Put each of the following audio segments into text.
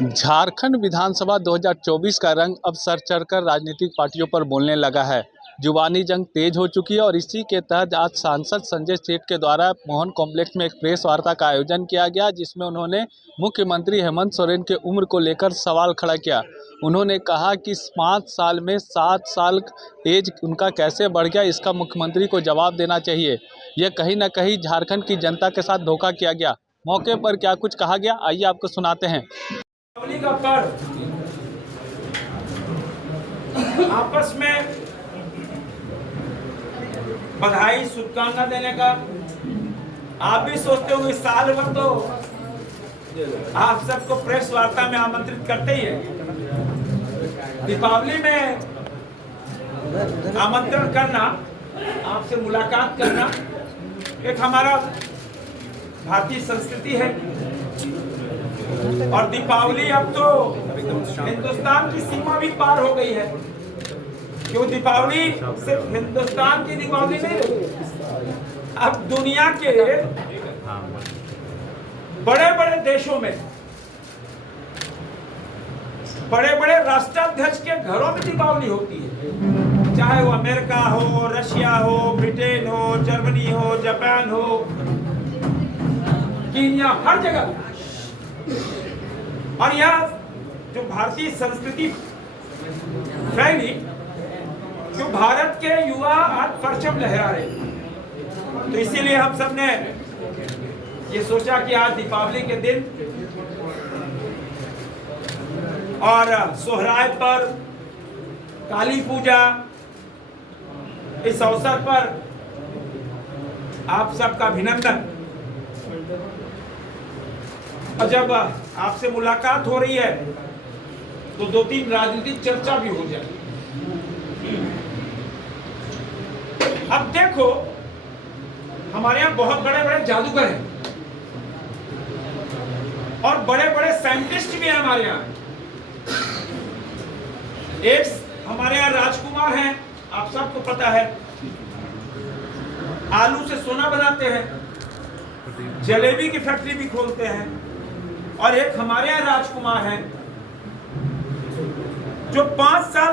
झारखंड विधानसभा 2024 का रंग अब सर चढ़कर राजनीतिक पार्टियों पर बोलने लगा है। जुबानी जंग तेज हो चुकी है और इसी के तहत आज सांसद संजय सेठ के द्वारा मोहन कॉम्प्लेक्स में एक प्रेस वार्ता का आयोजन किया गया, जिसमें उन्होंने मुख्यमंत्री हेमंत सोरेन के उम्र को लेकर सवाल खड़ा किया। उन्होंने कहा कि 5 साल में 7 साल एज उनका कैसे बढ़ गया, इसका मुख्यमंत्री को जवाब देना चाहिए। यह कहीं ना कहीं झारखंड की जनता के साथ धोखा किया गया। मौके पर क्या कुछ कहा गया, आइए आपको सुनाते हैं। दीपावली का पर्व आपस में बधाई शुभकामना देने का आप भी सोचते हो। इस साल भर तो आप सबको प्रेस वार्ता में आमंत्रित करते ही है। दीपावली में आमंत्रण करना, आपसे मुलाकात करना एक हमारा भारतीय संस्कृति है। और दीपावली अब तो हिंदुस्तान की सीमा भी पार हो गई है, क्यों दीपावली सिर्फ हिंदुस्तान की दीपावली नहीं रही, अब दुनिया के बड़े बड़े देशों में बड़े बड़े राष्ट्राध्यक्ष के घरों में दीपावली होती है। चाहे वो अमेरिका हो, रशिया हो, ब्रिटेन हो, जर्मनी हो, जापान हो, कीनिया, हर जगह। और यह जो भारतीय संस्कृति फैली, जो भारत के युवा आज परचम लहरा रहे, तो इसीलिए हम सब ने ये सोचा कि आज दीपावली के दिन और सोहराय पर, काली पूजा, इस अवसर पर आप सबका अभिनंदन। और जब आपसे मुलाकात हो रही है तो 2-3 राजनीतिक चर्चा भी हो जाए। अब देखो, हमारे यहाँ बहुत बड़े बड़े जादूगर हैं और बड़े बड़े साइंटिस्ट भी हैं हमारे यहाँ। एक हमारे यहाँ राजकुमार हैं, आप सबको पता है, आलू से सोना बनाते हैं, जलेबी की फैक्ट्री भी खोलते हैं। और एक हमारे यहाँ राजकुमार हैं जो 5 साल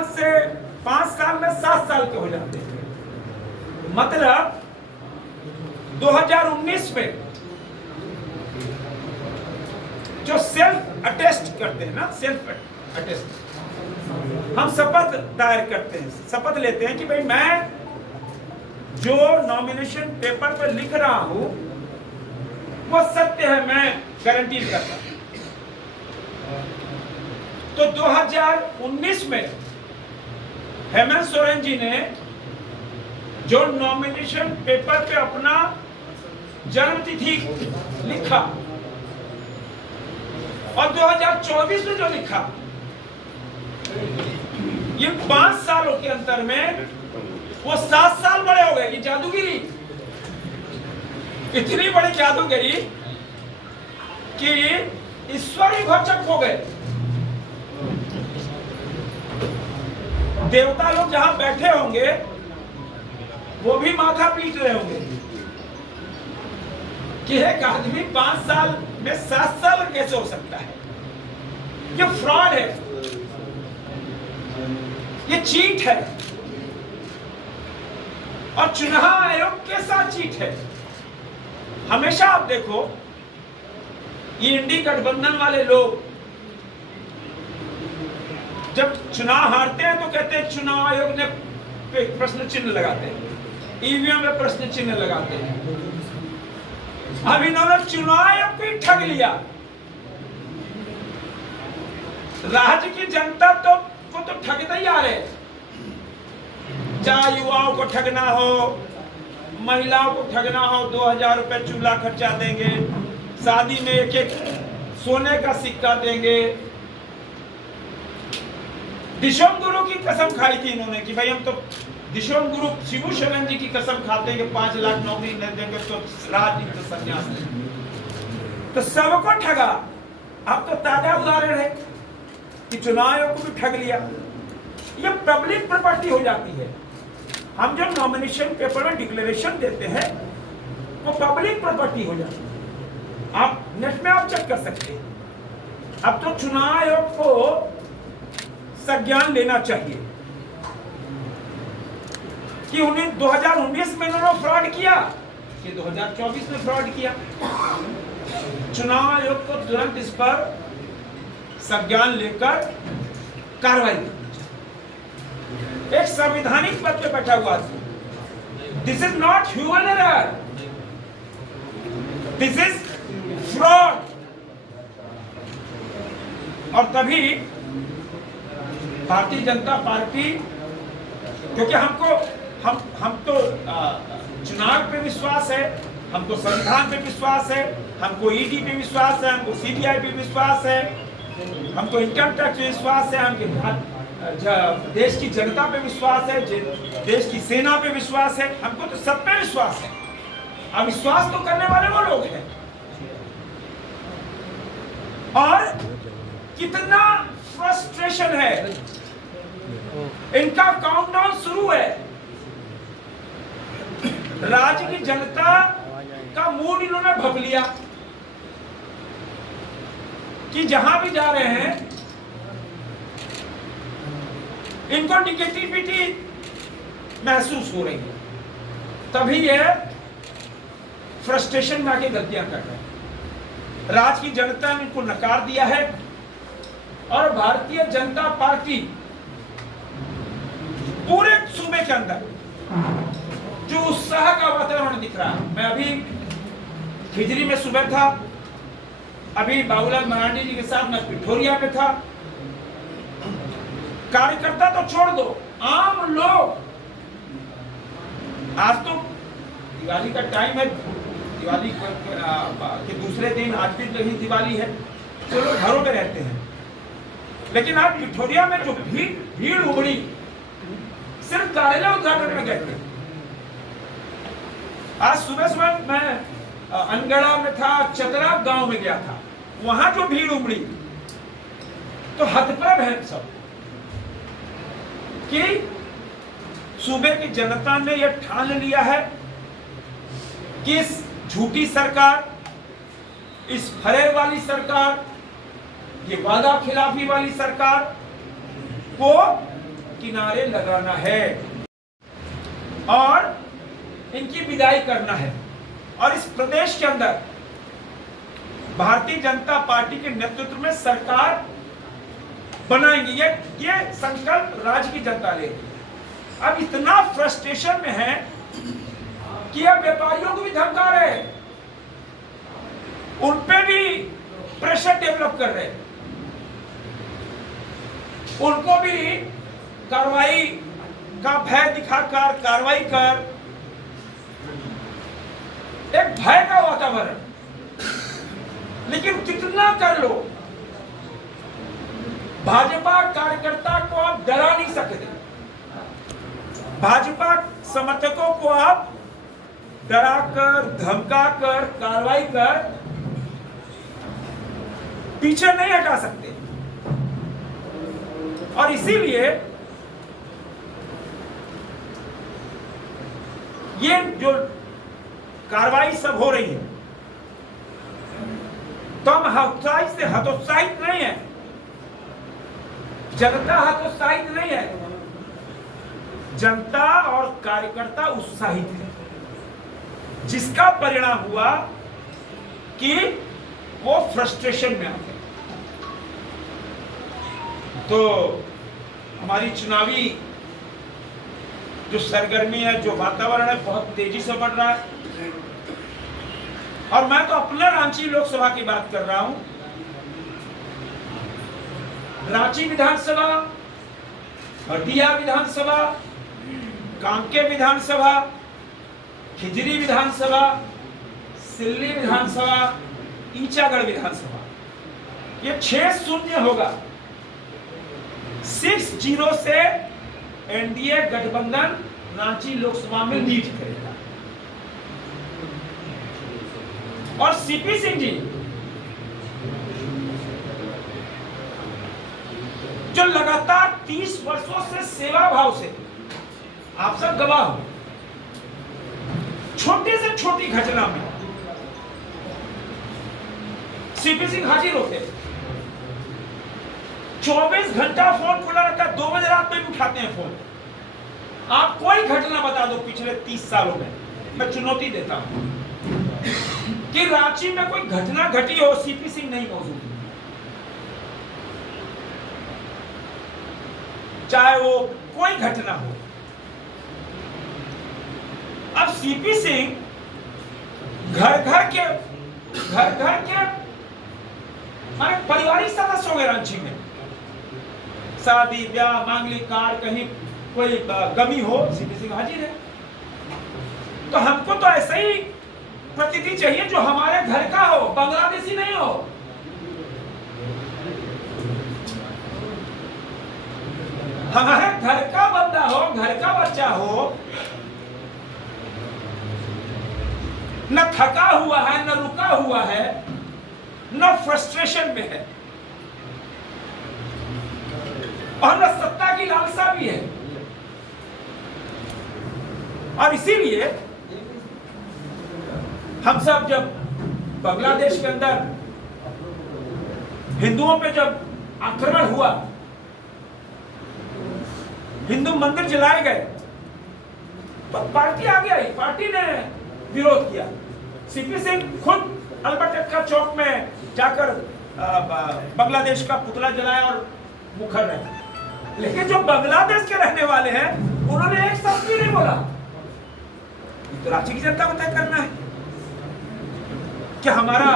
में 7 साल के हो जाते हैं। मतलब 2019 में जो सेल्फ अटेस्ट करते हैं ना, सेल्फ अटेस्ट, हम शपथ दायर करते हैं, शपथ लेते हैं कि भाई मैं जो नॉमिनेशन पेपर पर लिख रहा हूं वो सत्य है, मैं गारंटी करता हूं। तो 2019 में हेमंत सोरेन जी ने जो नॉमिनेशन पेपर पे अपना जन्म तिथि लिखा और 2024 में जो लिखा, ये 5 सालों के अंतर में वो 7 साल बड़े हो गए। ये जादूगिरी, इतनी बड़ी जादूगिरी कि ईश्वर ही भौचक हो गए। देवता लोग जहां बैठे होंगे वो भी माथा पीट रहे होंगे कि एक आदमी 5 साल में 7 साल कैसे हो सकता है। ये फ्रॉड है, ये चीट है और चुनाव आयोग के साथ चीट है। हमेशा आप देखो, ये इंडी गठबंधन वाले लोग जब चुनाव हारते हैं तो कहते हैं चुनाव आयोग ने प्रश्न चिन्ह लगाते हैं, ईवीएम में प्रश्न चिन्ह लगाते हैं। अब इन्होंने चुनाव आयोग को ही ठग लिया। राज्य की जनता को तो ठगते ही आ रहे, चाहे युवाओं को ठगना हो, महिलाओं को ठगना हो, 2000 रुपए चूल्हा खर्चा देंगे, शादी में एक सोने का सिक्का देंगे। दिशोम गुरु की कसम खाई थी इन्होंने कि भाई हम तो दिशोम गुरु शिबू सोरेन जी की कसम खाते हैं कि 5 लाख नौकरी नहीं देंगे तो राजनीति तो संन्यास नहीं। तो सबको ठगा। अब तो ताजा उदाहरण है कि चुनाव आयोग को भी ठग लिया। ये पब्लिक प्रॉपर्टी हो जाती है। हम जो नॉमिनेशन पेपर में डिक्लेरेशन देते हैं वो पब्लिक प्रॉपर्टी हो जाती है। आप नेट में आप चेक कर सकते हैं। अब तो चुनाव आयोग को संज्ञान लेना चाहिए कि उन्हें 2019 में इन्होंने फ्रॉड किया कि 2024 में फ्रॉड किया। चुनाव आयोग को तुरंत इस पर संज्ञान लेकर कार्रवाई करनी चाहिए। एक संवैधानिक पद पे बैठा हुआ था। This is not human error, this is fraud. और तभी भारतीय जनता पार्टी, क्योंकि हम तो चुनाव पे विश्वास है, हमको संविधान पे विश्वास है, हमको ईडी पे विश्वास है, हमको सीबीआई पे विश्वास है, हमको इनकम टैक्स पे विश्वास है, हमके देश की जनता पे विश्वास है, देश की सेना पे विश्वास है, हमको तो सब पे विश्वास है। अविश्वास तो करने वाले वो लोग हैं। और कितना फ्रस्ट्रेशन है, इनका काउंटडाउन शुरू है। राज्य की जनता का मूड इन्होंने भग लिया कि जहां भी जा रहे हैं इनको निगेटिविटी महसूस हो रही है, तभी यह फ्रस्ट्रेशन में आके गलतियां कर रहे हैं। राज्य की जनता ने इनको नकार दिया है और भारतीय जनता पार्टी पूरे सूबे के अंदर जो उत्साह का वातावरण दिख रहा है। मैं अभी खिजरी में सुबह था, अभी बाबूलाल मरांडी जी के साथ मैं पिठोरिया में था। कार्यकर्ता तो छोड़ दो, आम लोग, आज तो दिवाली का टाइम है, दिवाली के दूसरे दिन आज भी नहीं दिवाली है, तो लोग घरों में रहते हैं, लेकिन आज पिठोरिया में जो भीड़ उमड़ी, सिर्फ कार्यालय उद्घाटन में गए थे। आज सुबह सुबह मैं अनगढ़ा में था, चतरा गांव में गया था, वहां जो भीड़ उमड़ी तो हतप्रभ है सब कि सूबे की जनता ने यह ठान लिया है कि इस झूठी सरकार, इस फरेब वाली सरकार, ये वादा खिलाफी वाली सरकार को किनारे लगाना है और इनकी विदाई करना है। और इस प्रदेश के अंदर भारतीय जनता पार्टी के नेतृत्व में सरकार बनाएंगे, ये संकल्प राज्य की जनता लेगी। अब इतना फ्रस्ट्रेशन में है कि अब व्यापारियों को भी धमका रहे हैं, उन पे भी प्रेशर डेवलप कर रहे हैं, उनको भी कार्रवाई का भय दिखाकर कार्रवाई कर, एक भय का वातावरण। लेकिन कितना कर लो, भाजपा कार्यकर्ता को आप डरा नहीं सकते, भाजपा समर्थकों को आप डराकर धमकाकर कार्रवाई कर पीछे नहीं हटा सकते। और इसीलिए ये जो कार्रवाई सब हो रही है, तो हम हतोत्साहित नहीं है, जनता हतोत्साहित नहीं है, जनता और कार्यकर्ता उत्साहित है, जिसका परिणाम हुआ कि वो फ्रस्ट्रेशन में आ गए। तो हमारी चुनावी जो सरगर्मी है, जो वातावरण है, बहुत तेजी से बढ़ रहा है। और मैं तो अपने रांची लोकसभा की बात कर रहा हूं। रांची विधानसभा, हटिया विधानसभा, कांके विधानसभा, खिजरी विधानसभा, सिल्ली विधानसभा, ईचागढ़ विधानसभा, ये 6-0 होगा। 6-0 से एनडीए गठबंधन रांची लोकसभा में लीड करेगा। और सीपी सिंह जी जो लगातार 30 वर्षों से सेवा भाव से, आप सब गवाह हो, छोटी से छोटी घटना में सीपी सिंह हाजिर होते, 24 घंटा फोन खुला रहता है, 2 बजे रात में भी उठाते हैं फोन। आप कोई घटना बता दो पिछले 30 सालों में, मैं चुनौती देता हूं कि रांची में कोई घटना घटी हो सीपी सिंह नहीं मौजूद, चाहे वो कोई घटना हो। अब सीपी सिंह घर घर के माने पारिवारिक सदस्य हो गए रांची में। शादी ब्याह मांगलिक कार्य कहीं कोई गमी हो, सीपी सिंह हाजिर है। तो हमको तो ऐसा ही प्रतिनिधि चाहिए जो हमारे घर का हो, बांग्लादेशी नहीं हो। हमारे घर का बंदा हो, घर का बच्चा हो, न थका हुआ है, न रुका हुआ है, न फ्रस्ट्रेशन में है, और न सत्ता की लालसा भी है। और इसीलिए हम सब जब बांग्लादेश के अंदर हिंदुओं पे जब आक्रमण हुआ, हिंदू मंदिर जलाए गए, तो पार्टी आगे आई, पार्टी ने विरोध किया। सीपी सिंह खुद अल्बर्ट एक्का चौक में जाकर बांग्लादेश का पुतला जलाया और मुखर रहे। लेकिन जो बांग्लादेश के रहने वाले हैं उन्होंने एक शब्द भी नहीं बोला। तो रांची की जनता को तय करना है कि हमारा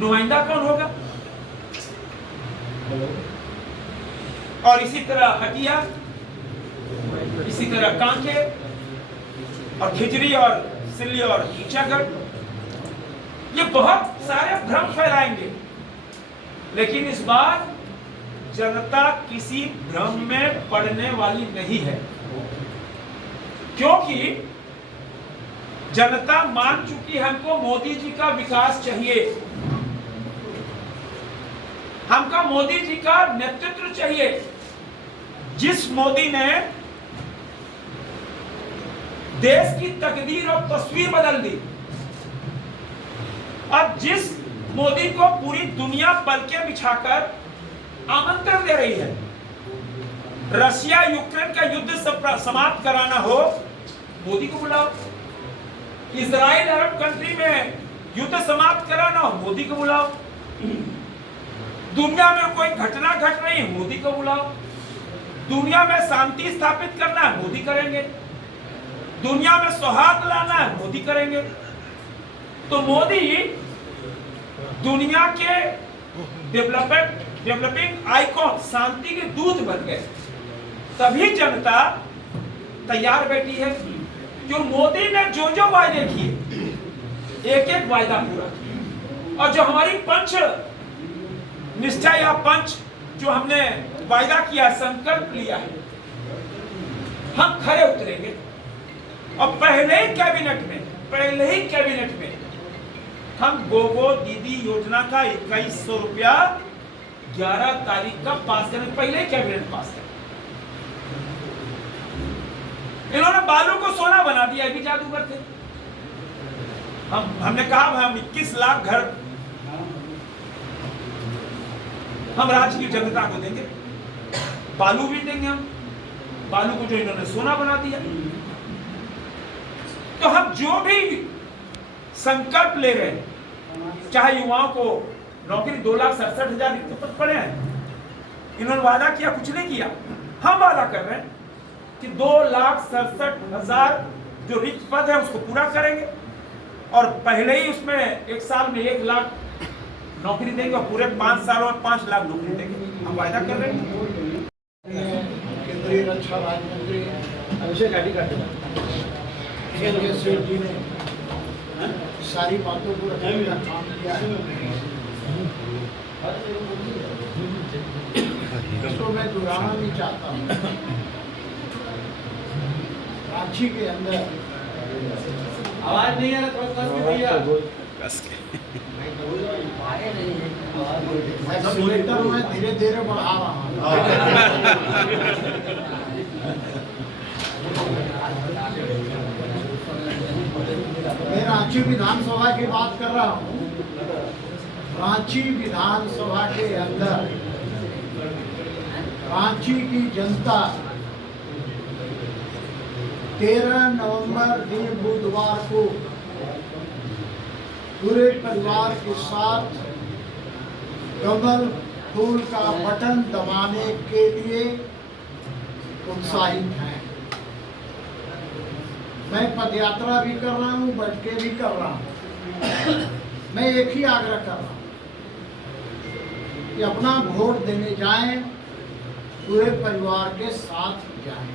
नुमाइंदा कौन होगा। और इसी तरह हटिया, इसी तरह कांके और खिजरी और सिल्ली और ईचागढ़, ये बहुत सारे भ्रम फैलाएंगे। लेकिन इस बार जनता किसी भ्रम में पड़ने वाली नहीं है, क्योंकि जनता मान चुकी है हमको मोदी जी का विकास चाहिए, हमको मोदी जी का नेतृत्व चाहिए। जिस मोदी ने देश की तकदीर और तस्वीर बदल दी, अब जिस मोदी को पूरी दुनिया पलके बिछाकर आमंत्रण दे रही है, रशिया यूक्रेन का युद्ध समाप्त कराना हो, मोदी को बुलाओ। इजराइल अरब कंट्री में युद्ध समाप्त कराना हो, मोदी को बुलाओ। दुनिया में कोई घटना घट रही है, मोदी को बुलाओ। दुनिया में शांति स्थापित करना है, मोदी करेंगे। दुनिया में सौहार्द लाना है, मोदी करेंगे। तो मोदी दुनिया के डेवलपिंग आइकॉन, शांति के दूत बन गए। तभी जनता तैयार बैठी है, जो मोदी ने जो जो वायदे किए, एक एक वायदा पूरा किया। और जो हमारी पंच निष्ठा या पंच जो हमने वायदा किया, संकल्प लिया है, हम खरे उतरेंगे। और पहले ही कैबिनेट में हम गोगो दीदी योजना का 2100 रुपया 11 तारीख का पास करेंगे। पहले ही कैबिनेट पास करें। इन्होंने बालू को सोना बना दिया, भी जादूगर थे। हमने कहा हम 21 लाख घर हम राज्य की जनता को देंगे, बालू भी देंगे हम, बालू को जो इन्होंने सोना बना दिया। तो हम जो भी संकल्प ले रहे हैं, चाहे युवाओं को नौकरी 2,67,000 रिक्त पद पड़े हैं, इन्होंने वादा किया, कुछ नहीं किया। हम वादा कर रहे हैं कि 2,67,000 जो रिक्त पद है उसको पूरा करेंगे, और पहले ही उसमें एक साल में 1 लाख नौकरी देंगे, और पूरे 5 सालों में 5 लाख नौकरी देंगे। हम वायदा कर रहे हैं। केंद्रीय रक्षा राज्य मंत्री अभिषेक जी ने सारी बातों को रखने का काम किया है। इसको मैं दोहराना नहीं चाहता हूँ। रांची के अंदर आवाज नहीं आ रहा, एक्सीलेटर में धीरे धीरे बढ़ा रहा हूँ। मैं रांची विधानसभा की बात कर रहा हूँ। रांची विधानसभा के अंदर रांची की जनता 13 नवंबर दिन बुधवार को पूरे परिवार के साथ कमल फूल का बटन दबाने के लिए उत्साहित हैं। मैं पदयात्रा भी कर रहा हूं, बैठ के भी कर रहा हूं। मैं एक ही आग्रह कर रहा हूं कि अपना वोट देने जाएं, पूरे परिवार के साथ जाएं।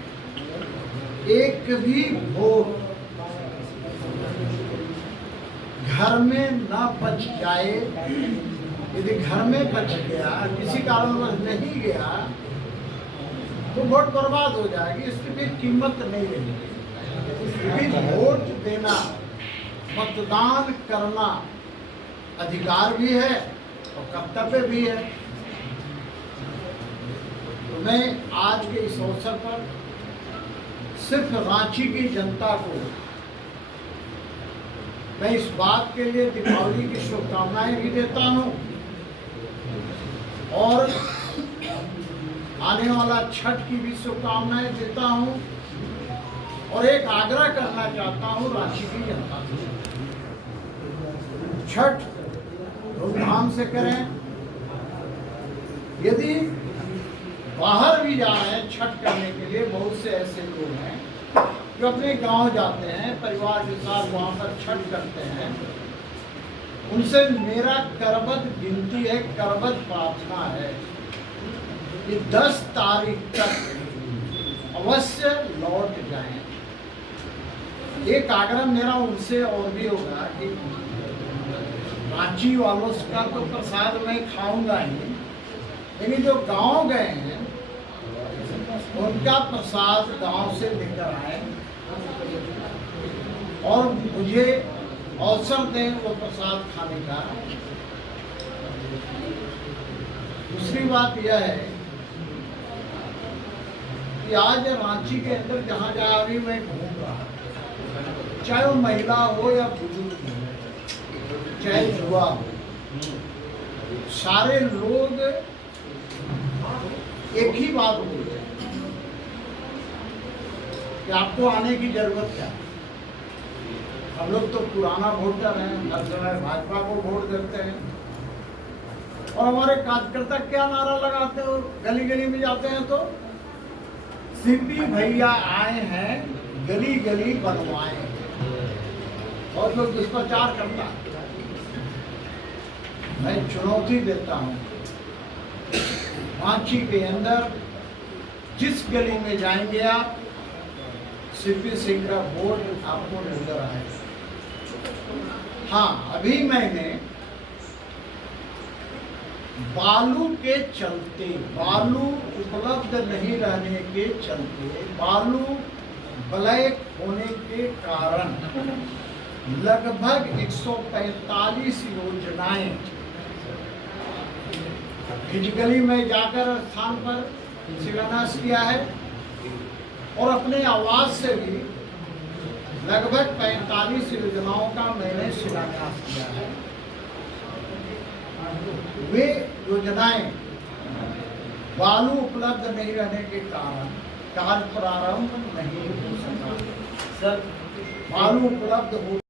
एक भी वोट घर में न बच जाए। यदि घर में बच गया, किसी कारणवश नहीं गया, तो वोट बर्बाद हो जाएगी। इसकी भी कीमत नहीं रहेगी। वोट देना, मतदान करना अधिकार भी है और कर्तव्य भी है। तो मैं आज के इस अवसर पर सिर्फ रांची की जनता को मैं इस बात के लिए दीपावली की शुभकामनाएं भी देता हूं और आने वाला छठ की भी शुभकामनाएं देता हूं और एक आग्रह करना चाहता हूं रांची की जनता से। छठ धूमधाम से करें। यदि बाहर भी जा रहे हैं छठ करने के लिए, बहुत से ऐसे लोग हैं जो अपने गांव जाते हैं, परिवार के साथ वहां पर छठ करते हैं। उनसे मेरा करबद्ध विनती है, करबद्ध प्रार्थना है कि 10 तारीख तक अवश्य लौट जाएं। एक आग्रह मेरा उनसे और भी होगा कि रांची वालों का तो प्रसाद मैं खाऊंगा ही, लेकिन जो गांव गए हैं उनका प्रसाद गांव से लेकर आए और मुझे अवसर दें वो प्रसाद खाने का। दूसरी बात यह है कि आज रांची के अंदर जहां जहां भी मैं घूम रहा, चाहे वो महिला हो या बुजुर्ग हो, चाहे युवा हो, सारे लोग एक ही बात बोलते हैं कि आपको आने की जरूरत क्या है। हम लोग तो पुराना वोटर हैं, हर समय भाजपा को वोट देते हैं और हमारे कार्यकर्ता क्या नारा लगाते हैं, गली गली में जाते हैं तो सीपी भैया आए हैं, गली गली बनवाए, और लोग दुष्प्रचार करता है। मैं चुनौती देता हूं, रांची के अंदर जिस गली में जाएंगे आप, सीपी सिंह का वोट आपको नजर आएगा। हाँ, अभी मैंने बालू के चलते, बालू उपलब्ध नहीं रहने के चलते, बालू ब्लैक होने के कारण लगभग 145 योजनाएं खिजगली में जाकर स्थान पर शिलान्यास किया है और अपने आवाज से भी लगभग 45 योजनाओं का मैंने शिलान्यास किया है। वे योजनाएं बालू उपलब्ध नहीं रहने के कारण कार्य प्रारंभ नहीं हो सका। सर, बालू उपलब्ध हो